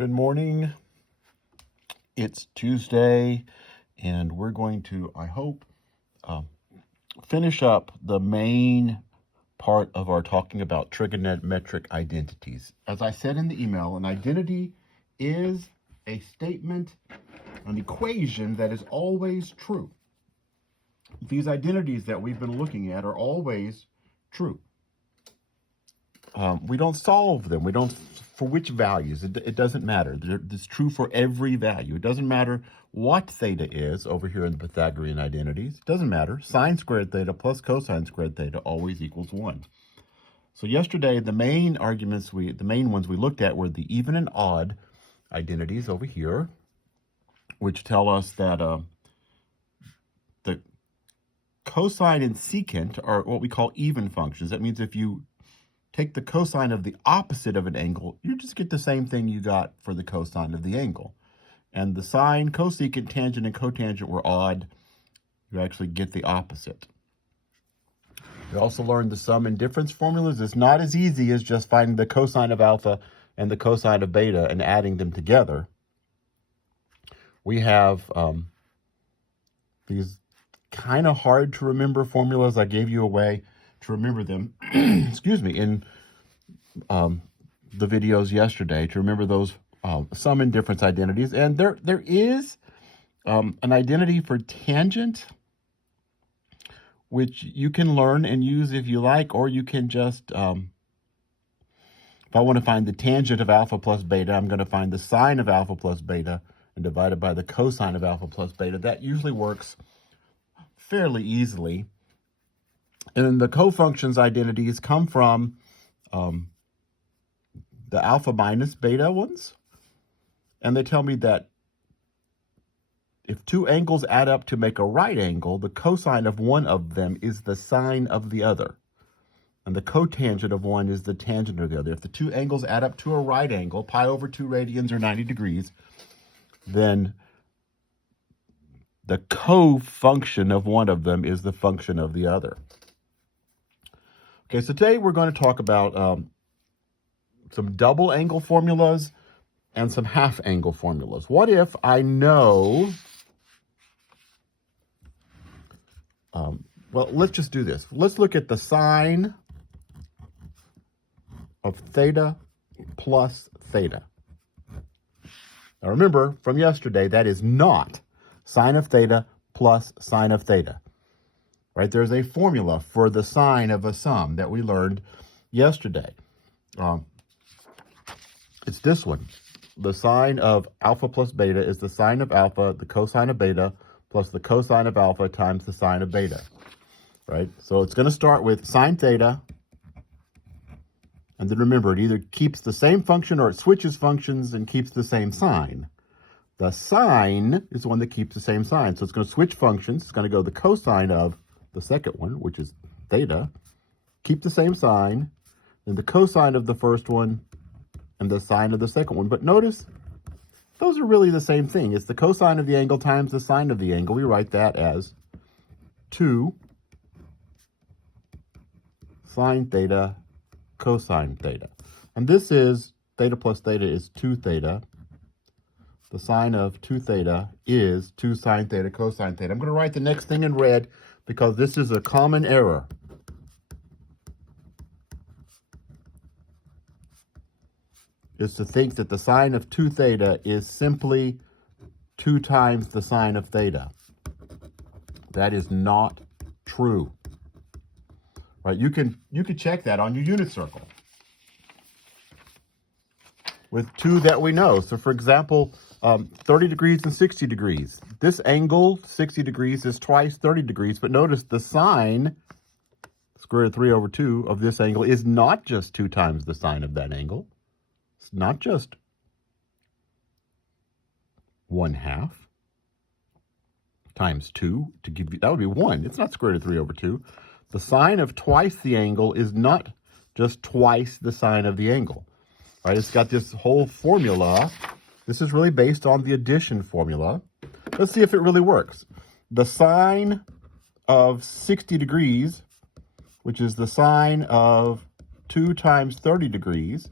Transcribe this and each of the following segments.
Good morning. It's Tuesday, and we're going to, I hope, finish up the main part of our talking about trigonometric identities. As I said in the email, an identity is a statement, an equation that is always true. These identities that we've been looking at are always true. We don't solve them. We don't, for which values. It doesn't matter. It's true for every value. It doesn't matter what theta is over here in the Pythagorean identities. It doesn't matter. Sine squared theta plus cosine squared theta always equals 1. So yesterday, the main ones we looked at were the even and odd identities over here, which tell us that the cosine and secant are what we call even functions. That means if you take the cosine of the opposite of an angle, you just get the same thing you got for the cosine of the angle. And the sine, cosecant, tangent, and cotangent were odd. You actually get the opposite. We also learned the sum and difference formulas. It's not as easy as just finding the cosine of alpha and the cosine of beta and adding them together. We have these kind of hard to remember formulas. I gave you a way to remember them, excuse me, in the videos yesterday, to remember those sum and difference identities. And there is an identity for tangent, which you can learn and use if you like, or you can just, if I want to find the tangent of alpha plus beta, I'm going to find the sine of alpha plus beta and divide it by the cosine of alpha plus beta. That usually works fairly easily. And the cofunctions identities come from the alpha minus beta ones. And they tell me that if two angles add up to make a right angle, the cosine of one of them is the sine of the other. And the cotangent of one is the tangent of the other. If the two angles add up to a right angle, pi over 2 radians or 90 degrees, then the co-function of one of them is the function of the other. Okay, so today we're going to talk about some double angle formulas and some half angle formulas. What if I know, well, let's just do this. Let's look at the sine of theta plus theta. Now remember from yesterday, that is not sine of theta plus sine of theta. Right, there's a formula for the sine of a sum that we learned yesterday. It's this one. The sine of alpha plus beta is the sine of alpha, the cosine of beta, plus the cosine of alpha times the sine of beta. Right, so it's going to start with sine theta. And then remember, it either keeps the same function or it switches functions and keeps the same sign. The sine is the one that keeps the same sign. So it's going to switch functions. It's going to go the cosine of the second one, which is theta, keep the same sign, then the cosine of the first one, and the sine of the second one. But notice, those are really the same thing. It's the cosine of the angle times the sine of the angle. We write that as 2 sine theta cosine theta. And this is, theta plus theta is 2 theta. The sine of 2 theta is 2 sine theta cosine theta. I'm going to write the next thing in red because this is a common error. Is to think that the sine of 2 theta is simply 2 times the sine of theta. That is not true. Right? You can check that on your unit circle with two that we know. So for example, 30 degrees and 60 degrees. This angle, 60 degrees, is twice 30 degrees. But notice the sine, square root of 3 over 2, of this angle is not just 2 times the sine of that angle. It's not just 1/2 times 2 to give you, that would be 1. It's not square root of 3 over 2. The sine of twice the angle is not just twice the sine of the angle. Right? It's got this whole formula. This is really based on the addition formula. Let's see if it really works. The sine of 60 degrees, which is the sine of 2 times 30 degrees,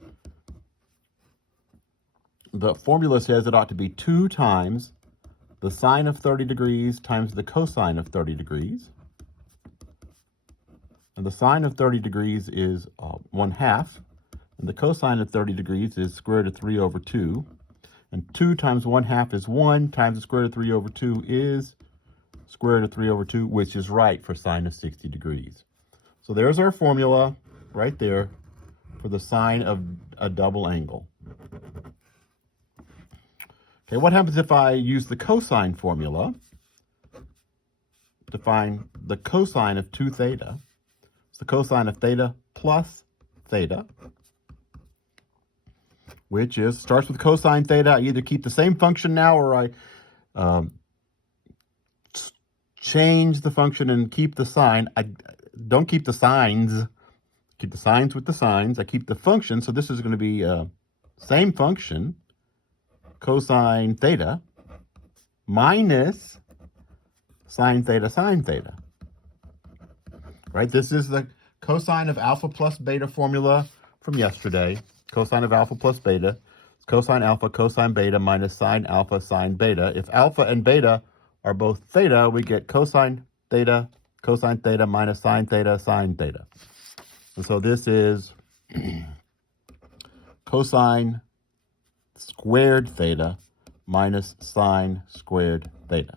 the formula says it ought to be 2 times the sine of 30 degrees times the cosine of 30 degrees. And the sine of 30 degrees is 1/2. And the cosine of 30 degrees is square root of 3 over 2. And 2 times 1/2 is 1, times the square root of 3 over 2 is square root of 3 over 2, which is right for sine of 60 degrees. So there's our formula right there for the sine of a double angle. Okay, what happens if I use the cosine formula to find the cosine of 2 theta? It's the cosine of theta plus theta, which starts with cosine theta. I either keep the same function now, or I change the function and keep the sign. I don't keep the signs. Keep the signs with the signs. I keep the function, so this is going to be same function, cosine theta, minus sine theta, right? This is the cosine of alpha plus beta formula from yesterday. Cosine of alpha plus beta, cosine alpha, cosine beta, minus sine alpha, sine beta. If alpha and beta are both theta, we get cosine theta minus sine theta. And so this is cosine squared theta minus sine squared theta.